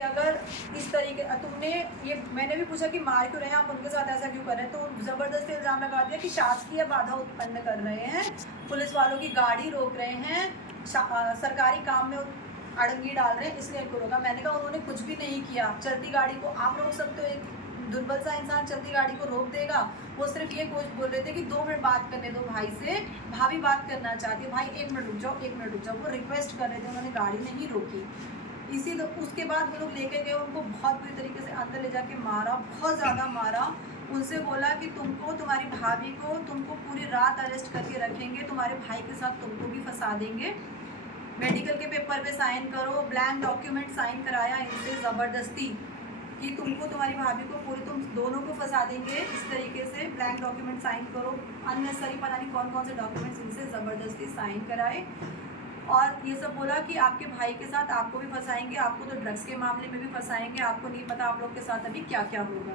अगर इस तरीके तुमने ये मैंने भी पूछा कि मार क्यों रहे हैं आप, उनके साथ ऐसा क्यों कर रहे हैं, तो ज़बरदस्ती इल्ज़ाम लगा दिया कि शासकीय बाधा उत्पन्न कर रहे हैं, पुलिस वालों की गाड़ी रोक रहे हैं, सरकारी काम में अड़ंगी डाल रहे हैं, इसलिए इनको रोका। मैंने कहा उन्होंने कुछ भी नहीं किया, चलती गाड़ी को आप रोक सकते हो, एक दुर्बल सा इंसान चलती गाड़ी को रोक देगा। वो सिर्फ ये बोल रहे थे कि 2 मिनट बात करने दो भाई से, भाभी बात करना चाहती है, भाई 1 मिनट रुक जाओ 1 मिनट रुक जाओ, वो रिक्वेस्ट कर रहे थे, उन्होंने गाड़ी नहीं रोकी। उसके बाद वो लोग लेके गए, उनको बहुत बुरी तरीके से अंदर ले जाके मारा, बहुत ज़्यादा मारा। उनसे बोला कि तुमको, तुम्हारी भाभी को, तुमको पूरी रात अरेस्ट करके रखेंगे, तुम्हारे भाई के साथ तुमको भी फंसा देंगे, मेडिकल के पेपर पे साइन करो, ब्लैंक डॉक्यूमेंट साइन कराया इनसे ज़बरदस्ती कि तुमको, तुम्हारी भाभी को, पूरी तुम दोनों को फंसा देंगे, इस तरीके से ब्लैंक डॉक्यूमेंट साइन करो, अननेसेसरी पता नहीं कौन कौन से डॉक्यूमेंट्स इनसे ज़बरदस्ती साइन कराए। और ये सब बोला कि आपके भाई के साथ आपको भी फंसाएंगे, आपको तो ड्रग्स के मामले में भी फंसाएंगे, आपको नहीं पता आप लोग के साथ अभी क्या क्या होगा।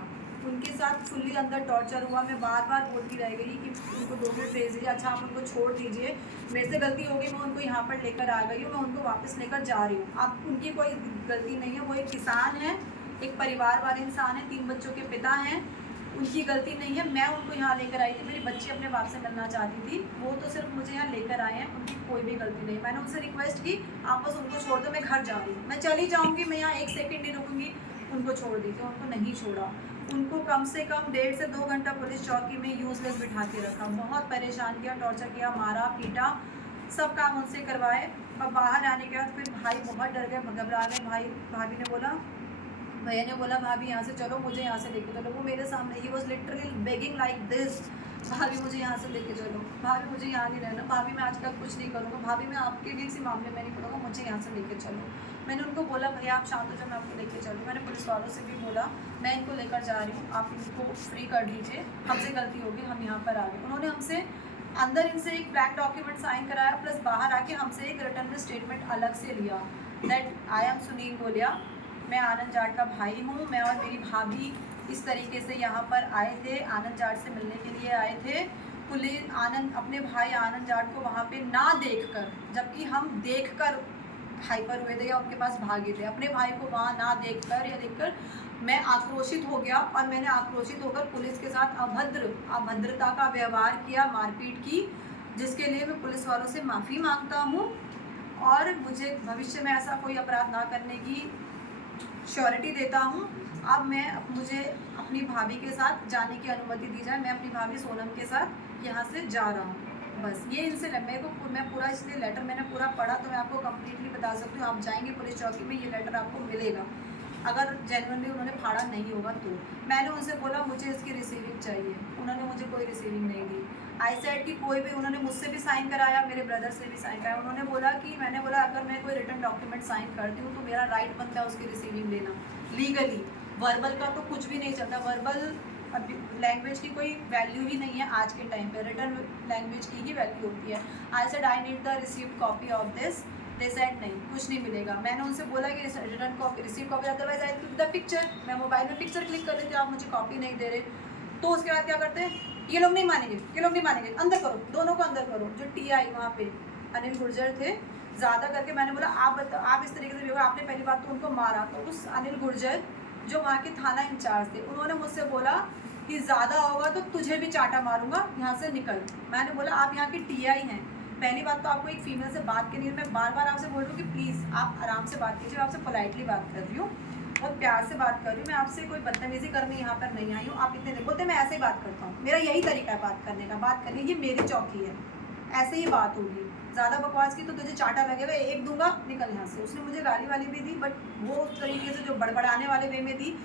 उनके साथ फुल्ली अंदर टॉर्चर हुआ। मैं बार बार बोलती रह गई कि उनको 2 मिनट भेज दीजिए, अच्छा आप उनको छोड़ दीजिए, मेरे से गलती हो गई, मैं उनको यहाँ पर लेकर आ गई हूँ, मैं उनको वापस लेकर जा रही हूँ, अब उनकी कोई गलती नहीं है, वो एक किसान है, एक परिवार वाले इंसान है, 3 बच्चों के पिता हैं, उनकी गलती नहीं है। मैं उनको यहाँ लेकर आई थी, मेरी बच्ची अपने बाप से मिलना चाहती थी, वो तो सिर्फ मुझे यहाँ लेकर आए हैं, उनकी कोई भी गलती नहीं। मैंने उनसे रिक्वेस्ट की आप बस उनको छोड़ दो, मैं घर जा रही हूँ, मैं चली जाऊँगी, मैं यहाँ 1 सेकंड नहीं रुकूँगी, उनको छोड़ दीजिए। उनको नहीं छोड़ा, उनको कम से कम 1.5 से 2 घंटा पुलिस चौकी में यूजलेस बिठा के रखा, बहुत परेशान किया, टॉर्चर किया, मारा पीटा, सब काम उनसे करवाए। और बाहर आने के बाद फिर भाई बहुत डर गए, घबरा गए। भाभी ने बोला, भैया ने बोला भाभी यहाँ से चलो, मुझे यहाँ से लेके चलो। वो मेरे सामने, he was literally begging like this, भाभी मुझे यहाँ से लेके चलो, भाभी मुझे यहाँ नहीं रहना, भाभी मैं आजकल कुछ नहीं करूँगा, भाभी मैं आपके किसी मामले में नहीं पड़ूंगा, मुझे यहाँ से लेके चलो। मैंने उनको बोला भैया आप शांत हो जाओ, मैं आपको लेके चलूँ। मैंने पुलिस वालों से भी बोला मैं इनको लेकर जा रही हूँ, आप इनको फ्री कर दीजिए, हमसे गलती होगी, हम यहाँ पर आ गए। उन्होंने हमसे अंदर इनसे एक ब्लैंक डॉक्यूमेंट साइन कराया, प्लस बाहर आके हमसे एक रिटर्न स्टेटमेंट अलग से लिया दैट आई एम सुनील गोलिया, मैं आनंद जाट का भाई हूँ, मैं और मेरी भाभी इस तरीके से यहाँ पर आए थे, आनंद जाट से मिलने के लिए आए थे। पुलिस अपने भाई आनंद जाट को वहाँ पे ना देखकर, जबकि हम देखकर हाइपर हुए थे या उनके पास भागे थे, अपने भाई को वहाँ ना देखकर या देखकर मैं आक्रोशित हो गया, और मैंने आक्रोशित होकर पुलिस के साथ अभद्रता का व्यवहार किया, मारपीट की, जिसके लिए मैं पुलिस वालों से माफ़ी मांगता हूँ, और मुझे भविष्य में ऐसा कोई अपराध ना करने की श्योरिटी देता हूँ। अब मुझे अपनी भाभी के साथ जाने की अनुमति दी जाए, मैं अपनी भाभी सोनम के साथ यहाँ से जा रहा हूँ। बस ये इनसे मेरे को, मैं पूरा, इसलिए लेटर मैंने पूरा पढ़ा तो मैं आपको कम्प्लीटली बता सकती हूँ। आप जाएंगे पुलिस चौकी में, ये लेटर आपको मिलेगा, अगर जेन्युइनली उन्होंने फाड़ा नहीं होगा तो। मैंने उनसे बोला मुझे इसकी रिसीविंग चाहिए, उन्होंने मुझे कोई रिसीविंग नहीं दी। आई सेड की कोई भी, उन्होंने मुझसे भी साइन कराया, मेरे ब्रदर से भी साइन कराया। उन्होंने बोला कि, मैंने बोला अगर मैं कोई रिटर्न डॉक्यूमेंट साइन करती हूँ तो मेरा राइट बनता है उसकी रिसीविंग लेना लीगली, वर्बल का तो कुछ भी नहीं चलता, वर्बल लैंग्वेज की कोई वैल्यू ही नहीं है आज के टाइम पे, रिटर्न लैंग्वेज की ही वैल्यू होती है। आई said I need the received copy of this, they said नहीं, कुछ नहीं मिलेगा। मैंने उनसे बोला कि return copy, receive copy, otherwise I click the picture, मैं मोबाइल में पिक्चर क्लिक कर रही थी, आप मुझे कॉपी नहीं दे रहे। तो उसके बाद क्या करते हैं, ये लोग नहीं मानेंगे, ये लोग नहीं मानेंगे, अंदर करो, दोनों को अंदर करो। जो टीआई वहाँ पे अनिल गुर्जर थे, ज़्यादा करके मैंने बोला आप इस तरीके से, आपने पहली बात तो उनको मारा, तो उस अनिल गुर्जर जो वहाँ के थाना इंचार्ज थे, उन्होंने मुझसे बोला कि ज़्यादा होगा तो तुझे भी चाटा मारूंगा, यहाँ से निकल। मैंने बोला आप यहाँ की टीआई हैं, पहली बात तो आपको एक फीमेल से बात करनी है, मैं बार बार आपसे बोल रही हूँ कि प्लीज़ आप आराम से बात कीजिए, आपसे पोलाइटली बात कर रही हूँ, बहुत प्यार से बात कर रही हूँ, मैं आपसे कोई बदतमीजी करने यहाँ पर नहीं आई हूँ। आप इतने नहीं बोलते, मैं ऐसे ही बात करता हूँ, मेरा यही तरीका है बात करने का, बात करने, ये मेरी चौकी है, ऐसे ही बात होगी। ज़्यादा बकवास की तो तुझे चाटा लगेगा, एक दूंगा, निकल यहाँ से। उसने मुझे गाली वाली भी दी, बट वो उस तरीके से जो बड़बड़ाने वाले वे में दी,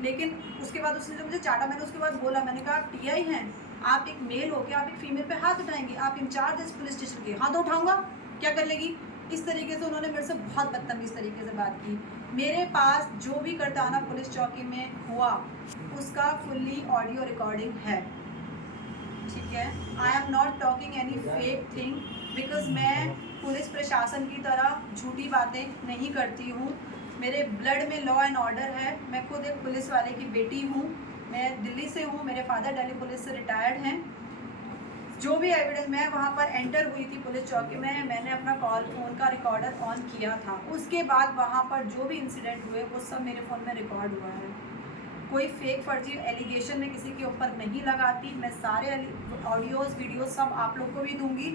लेकिन उसके बाद उसने जो मुझे चाटा, मैंने उसके बाद बोला, मैंने कहा आप टीआई हैं, आप एक मेल हो के आप एक फीमेल पे हाथ उठाएंगे, आप इंचार्ज इस पुलिस स्टेशन के, हाथ उठाऊंगा क्या कर लेगी, इस तरीके से उन्होंने मेरे से बहुत बदतमीज़ तरीके से बात की। मेरे पास जो भी करताना पुलिस चौकी में हुआ उसका फुल्ली ऑडियो रिकॉर्डिंग है, ठीक है। I am not talking any fake thing, because मैं पुलिस प्रशासन की तरह झूठी बातें नहीं करती हूँ, मेरे ब्लड में लॉ एंड ऑर्डर है, मैं खुद एक पुलिस वाले की बेटी हूँ, मैं दिल्ली से हूँ, मेरे फादर दिल्ली पुलिस से रिटायर्ड हैं, जो भी एविडेंस, मैं वहाँ पर एंटर हुई थी पुलिस चौकी में, मैंने अपना फ़ोन का रिकॉर्डर ऑन किया था। उसके बाद वहाँ पर जो भी इंसिडेंट हुए वो सब मेरे फ़ोन में रिकॉर्ड हुआ है। कोई फेक फर्जी एलिगेशन में किसी के ऊपर नहीं लगाती। मैं सारे ऑडियोज़ वीडियोज़ सब आप लोग को भी दूंगी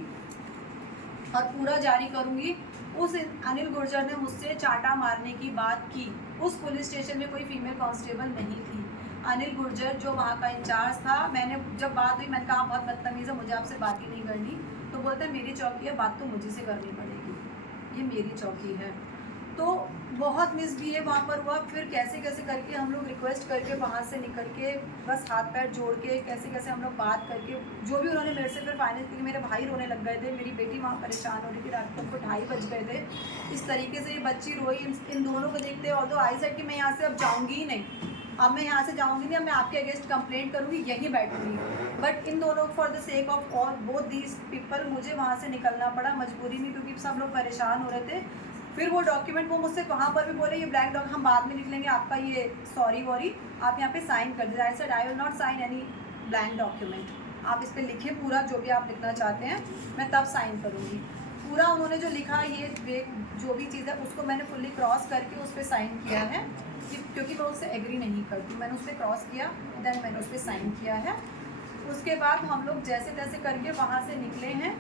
और पूरा जारी करूंगी। उस अनिल गुर्जर ने मुझसे चाटा मारने की बात की। उस पुलिस स्टेशन में कोई फीमेल कांस्टेबल नहीं थी। अनिल गुर्जर जो वहाँ का इंचार्ज था, मैंने जब बात हुई मैंने कहा बहुत बदतमीज़ है, मुझे आपसे बात ही नहीं करनी। तो बोलते हैं मेरी चौकी है, बात तो मुझे से करनी पड़ेगी, ये मेरी चौकी है। तो बहुत मिसबिहेव वहाँ पर हुआ। फिर कैसे कैसे करके हम लोग रिक्वेस्ट करके वहाँ से निकल के बस हाथ पैर जोड़ के कैसे कैसे हम लोग बात करके जो भी उन्होंने मेरे से फिर फाइनल, क्योंकि मेरे भाई रोने लग गए थे, मेरी बेटी वहाँ परेशान हो रही थी, रात को उनको 2:30 बज गए थे। इस तरीके से ये बच्ची रोई, इन दोनों को देखते और तो आई सेड कि मैं यहाँ से अब जाऊँगी ही नहीं, अब मैं यहाँ से जाऊँगी नहीं, अब मैं आपके अगेंस्ट कंप्लेंट करूँगी, यहीं बैठूँगी। बट इन दोनों for the sake of all both these people मुझे वहाँ से निकलना पड़ा मजबूरी में, क्योंकि सब लोग परेशान हो रहे थे। फिर वो डॉक्यूमेंट वो मुझसे वहाँ पर भी बोले ये ब्लैंक डॉक्यूमेंट हम बाद में निकलेंगे, आपका ये सॉरी वॉरी आप यहाँ पे साइन कर दीजिए। I said I will not sign any blank document, आप इस पर लिखे पूरा जो भी आप लिखना चाहते हैं, मैं तब साइन करूँगी। पूरा उन्होंने जो लिखा ये जो भी चीज़ है उसको मैंने फुल्ली क्रॉस करके उस पर साइन किया है, क्योंकि मैं उससे एग्री नहीं करती। मैंने उस पर क्रॉस किया, देन मैंने उस पर साइन किया है। उसके बाद हम लोग जैसे तैसे करके वहाँ से निकले हैं।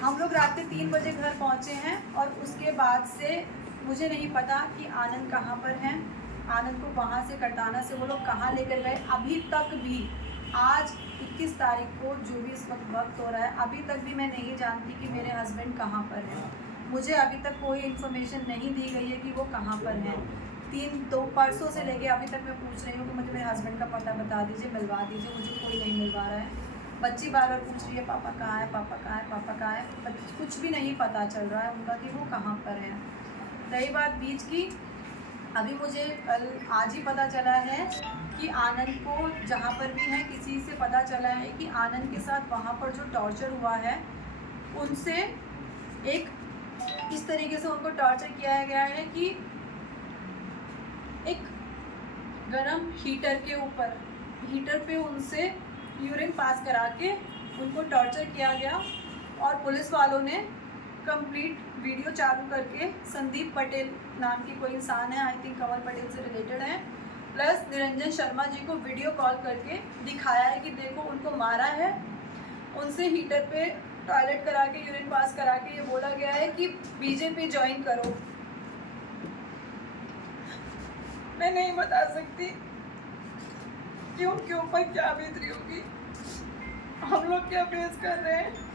हम लोग रात के 3 बजे घर पहुँचे हैं और उसके बाद से मुझे नहीं पता कि आनंद कहाँ पर हैं। आनंद को वहाँ से कटाना से वो लोग कहाँ लेकर गए, अभी तक भी आज 21 तारीख को जो भी इस वक्त हो रहा है, अभी तक भी मैं नहीं जानती कि मेरे हस्बैंड कहाँ पर हैं। मुझे अभी तक कोई इन्फॉर्मेशन नहीं दी गई है कि वो कहाँ पर हैं। 2 परसों से लेके अभी तक मैं पूछ रही हूँ कि मुझे मेरे हस्बैंड का पता बता दीजिए, मिलवा दीजिए, मुझे कोई नहीं मिलवा रहा है। बच्ची बार बार पूछ रही है पापा कहाँ है, पापा कहाँ है, पापा कहाँ है, कुछ भी नहीं पता चल रहा है उनका कि वो कहाँ पर है। रही बात बीच की, अभी मुझे कल आज ही पता चला है कि आनंद को जहाँ पर भी है किसी से पता चला है कि आनंद के साथ वहाँ पर जो टॉर्चर हुआ है उनसे एक इस तरीके से उनको टॉर्चर किया गया है कि एक गरम हीटर पे उनसे यूरिन पास करा के उनको टॉर्चर किया गया। और पुलिस वालों ने कंप्लीट वीडियो चालू करके संदीप पटेल नाम की कोई इंसान है, आई थिंक कंवल पटेल से रिलेटेड है, प्लस निरंजन शर्मा जी को वीडियो कॉल करके दिखाया है कि देखो उनको मारा है, उनसे हीटर पे टॉयलेट करा के यूरिन पास करा के ये बोला गया है कि बीजेपी ज्वाइन करो। मैं नहीं बता सकती कि उनके ऊपर क्या बीत रही होगी, हम लोग क्या फेस कर रहे हैं।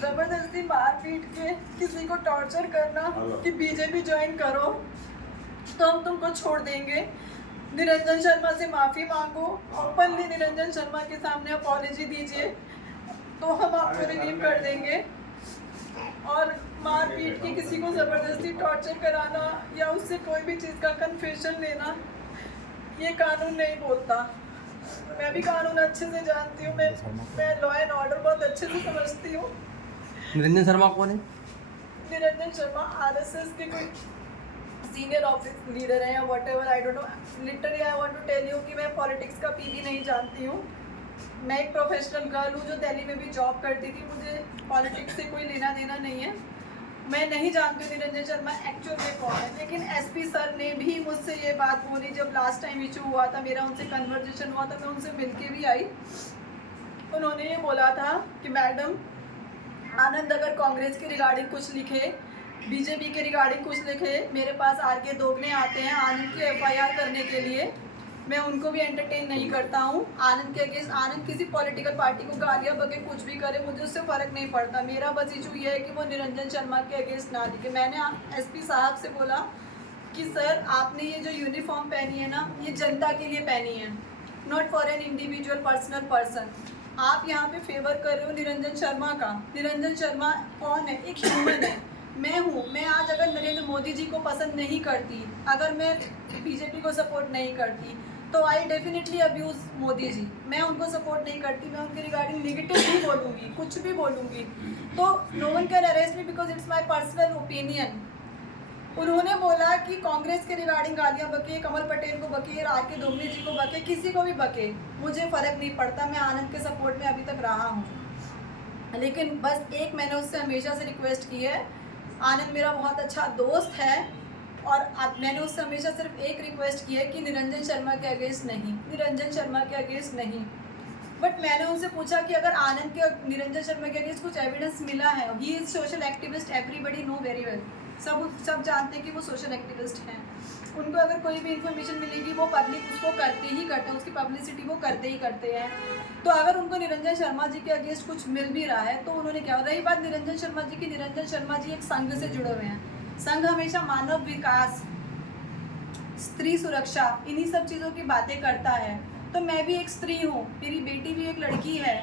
जबरदस्ती मार पीट के किसी को टॉर्चर करना कि बीजेपी ज्वाइन करो तो हम तुमको छोड़ देंगे, निरंजन शर्मा से माफ़ी मांगो, ओपनली निरंजन शर्मा के सामने अपॉलॉजी दीजिए तो हम आपको रिलीव कर देंगे। और मार पीट के किसी को ज़बरदस्ती टॉर्चर कराना या उससे कोई भी चीज़ का कन्फेशन लेना ये कानून नहीं बोलता। मैं भी कानून अच्छे से जानती हूँ, मैं लॉ एंड ऑर्डर बहुत अच्छे से समझती हूँ। निरंजन शर्मा कौन है? निरंजन शर्मा आरएसएस के कोई सीनियर ऑफिस लीडर है या whatever, I don't know. Literally I want to tell you कि मैं पॉलिटिक्स का पी भी नहीं जानती हूँ। मैं एक प्रोफेशनल गर्ल हूँ जो दिल्ली में भी जॉब करती थी, मुझे पॉलिटिक्स से कोई लेना देना नहीं है। मैं नहीं जानती हूँ निरंजन शर्मा एक्चुअल में कौन है, लेकिन एसपी सर ने भी मुझसे ये बात बोली जब लास्ट टाइम इशू हुआ था, मेरा उनसे कन्वर्जेशन हुआ था, मैं उनसे मिलके भी आई। उन्होंने ये बोला था कि मैडम आनंद अगर कांग्रेस के रिगार्डिंग कुछ लिखे, बीजेपी के रिगार्डिंग कुछ लिखे, मेरे पास आरके दोगने आते हैं आनंद की एफआईआर करने के लिए, मैं उनको भी एंटरटेन नहीं करता हूँ। आनंद के अगेंस्ट आनंद किसी पॉलिटिकल पार्टी को गालियाँ बके कुछ भी करे, मुझे उससे फ़र्क नहीं पड़ता। मेरा बस इशू ये है कि वो निरंजन शर्मा के अगेंस्ट ना लिखे। मैंने एसपी साहब से बोला कि सर आपने ये जो यूनिफॉर्म पहनी है ना, ये जनता के लिए पहनी है, not for an individual personal person. आप यहाँ पे फेवर कर रहे हो निरंजन शर्मा का। निरंजन शर्मा कौन है? एक ह्यूमन है, मैं हूँ। मैं आज अगर नरेंद्र मोदी जी को पसंद नहीं करती, अगर मैं बीजेपी को सपोर्ट नहीं करती, तो I definitely abuse Modi ji. मैं उनको सपोर्ट नहीं करती, मैं उनके रिगार्डिंग नेगेटिव भी बोलूँगी, कुछ भी बोलूँगी, तो no one can arrest me because it's my personal opinion. उन्होंने बोला कि कांग्रेस के रिगार्डिंग गालियां बके, कमल पटेल को बके, आर के डोमनी जी को बके, किसी को भी बके, मुझे फ़र्क नहीं पड़ता। मैं आनंद के सपोर्ट में अभी तक रहा हूँ, लेकिन बस एक मैंने उससे हमेशा से रिक्वेस्ट की है। आनंद मेरा बहुत अच्छा दोस्त है और अब मैंने उससे हमेशा सिर्फ एक रिक्वेस्ट की है कि निरंजन शर्मा के अगेंस्ट नहीं, निरंजन शर्मा के अगेंस्ट नहीं। बट मैंने उनसे पूछा कि अगर आनंद के निरंजन शर्मा के अगेंस्ट कुछ एविडेंस मिला है, he is social activist, everybody know very well, सब जानते हैं कि वो सोशल एक्टिविस्ट हैं। उनको अगर कोई भी इन्फॉर्मेशन मिलेगी वो पब्लिक उसको करते ही करते हैं, उसकी पब्लिसिटी वो करते ही करते हैं। तो अगर उनको निरंजन शर्मा जी के अगेंस्ट कुछ मिल भी रहा है तो उन्होंने क्या, रही बात निरंजन शर्मा जी की, निरंजन शर्मा जी एक संघ से जुड़े हुए हैं। संघ हमेशा मानव विकास, स्त्री सुरक्षा, इन्हीं सब चीज़ों की बातें करता है। तो मैं भी एक स्त्री हूँ, मेरी बेटी भी एक लड़की है।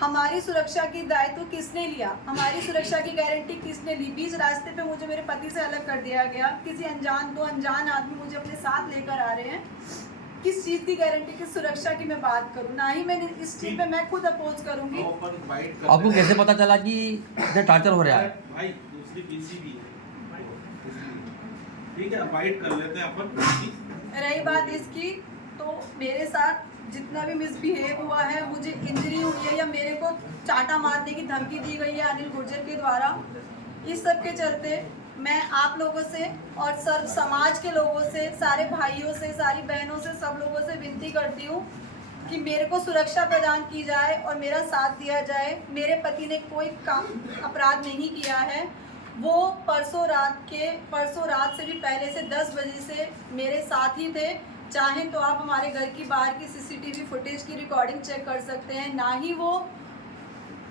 हमारी सुरक्षा की दायित्व किसने लिया, हमारी सुरक्षा की गारंटी किसने ली? बीच रास्ते पे मुझे मेरे पति से अलग कर दिया गया, किसी दो अनजान आदमी मुझे अपने साथ लेकर आ रहे हैं। किस चीज़ की गारंटी, किस सुरक्षा की मैं बात करूं? ना ही मैं इस चीज़ पे मैं खुद अपोज करूंगी। आपको कैसे पता चला कि इतना टार्चर हो रहा है? भाई दूसरी पीसी भी है, ठीक है, वाइट कर लेते हैं अपन। रही बात इसकी, तो मेरे साथ जितना भी मिसबिहेव हुआ है, मुझे इंजरी हुई है या मेरे को चाटा मारने की धमकी दी गई है अनिल गुर्जर के द्वारा, इस सब के चलते मैं आप लोगों से और सर्व समाज के लोगों से, सारे भाइयों से, सारी बहनों से, सब लोगों से विनती करती हूँ कि मेरे को सुरक्षा प्रदान की जाए और मेरा साथ दिया जाए। मेरे पति ने कोई काम अपराध नहीं किया है। वो परसों रात से भी पहले से 10 बजे से मेरे साथ ही थे। चाहें तो आप हमारे घर की बाहर की सीसीटीवी फुटेज की रिकॉर्डिंग चेक कर सकते हैं। ना ही वो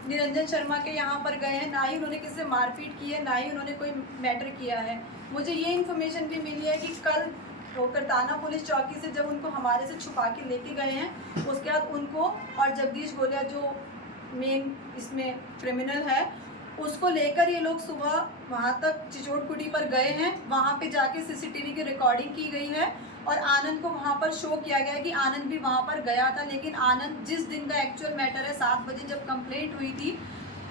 निरंजन शर्मा के यहाँ पर गए हैं, ना ही उन्होंने किसी से मारपीट की है, ना ही उन्होंने कोई मैटर किया है। मुझे ये इन्फॉर्मेशन भी मिली है कि कल करताना पुलिस चौकी से जब उनको हमारे से छुपा के लेके गए हैं, उसके बाद उनको और जगदीश गोलिया जो मेन इसमें क्रिमिनल है, उसको लेकर ये लोग सुबह वहाँ तक चिचोड़कुटी पर गए हैं। वहाँ पे जाके सीसीटीवी की रिकॉर्डिंग की गई है और आनंद को वहाँ पर शो किया गया है कि आनंद भी वहाँ पर गया था। लेकिन आनंद, जिस दिन का एक्चुअल मैटर है 7 बजे जब कंप्लेंट हुई थी,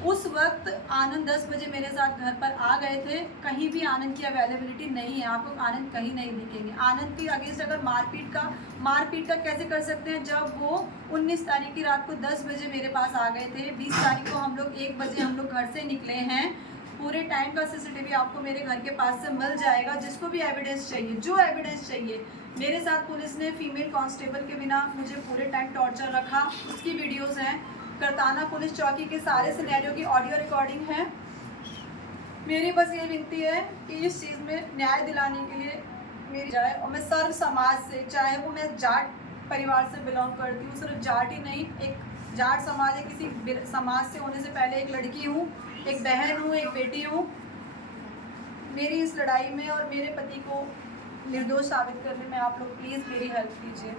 उस वक्त आनंद 10 बजे मेरे साथ घर पर आ गए थे। कहीं भी आनंद की अवेलेबिलिटी नहीं है, आपको आनंद कहीं नहीं दिखेंगे। आनंद के अगेंस्ट अगर मारपीट का कैसे कर सकते हैं जब वो 19 तारीख की रात को 10 बजे मेरे पास आ गए थे। 20 तारीख को हम लोग 1 बजे हम लोग घर से निकले हैं। पूरे टाइम का सीसीटीवी आपको मेरे घर के पास से मिल जाएगा। जिसको भी एविडेंस चाहिए, जो एविडेंस चाहिए, मेरे साथ पुलिस ने फीमेल कांस्टेबल के बिना मुझे पूरे टाइम टॉर्चर रखा, उसकी वीडियोस हैं। करताना पुलिस चौकी के सारे सिनेरियो की ऑडियो रिकॉर्डिंग है। मेरी बस ये विनती है कि इस चीज़ में न्याय दिलाने के लिए मेरी जाए। और मैं सर्व समाज से, चाहे वो मैं जाट परिवार से बिलोंग करती हूँ, सिर्फ जाट ही नहीं, एक जाट समाज है, किसी समाज से होने से पहले एक लड़की हूँ, एक बहन हूँ, एक बेटी हूँ। मेरी इस लड़ाई में और मेरे पति को निर्दोष साबित करने में आप लोग प्लीज़ मेरी हेल्प कीजिए।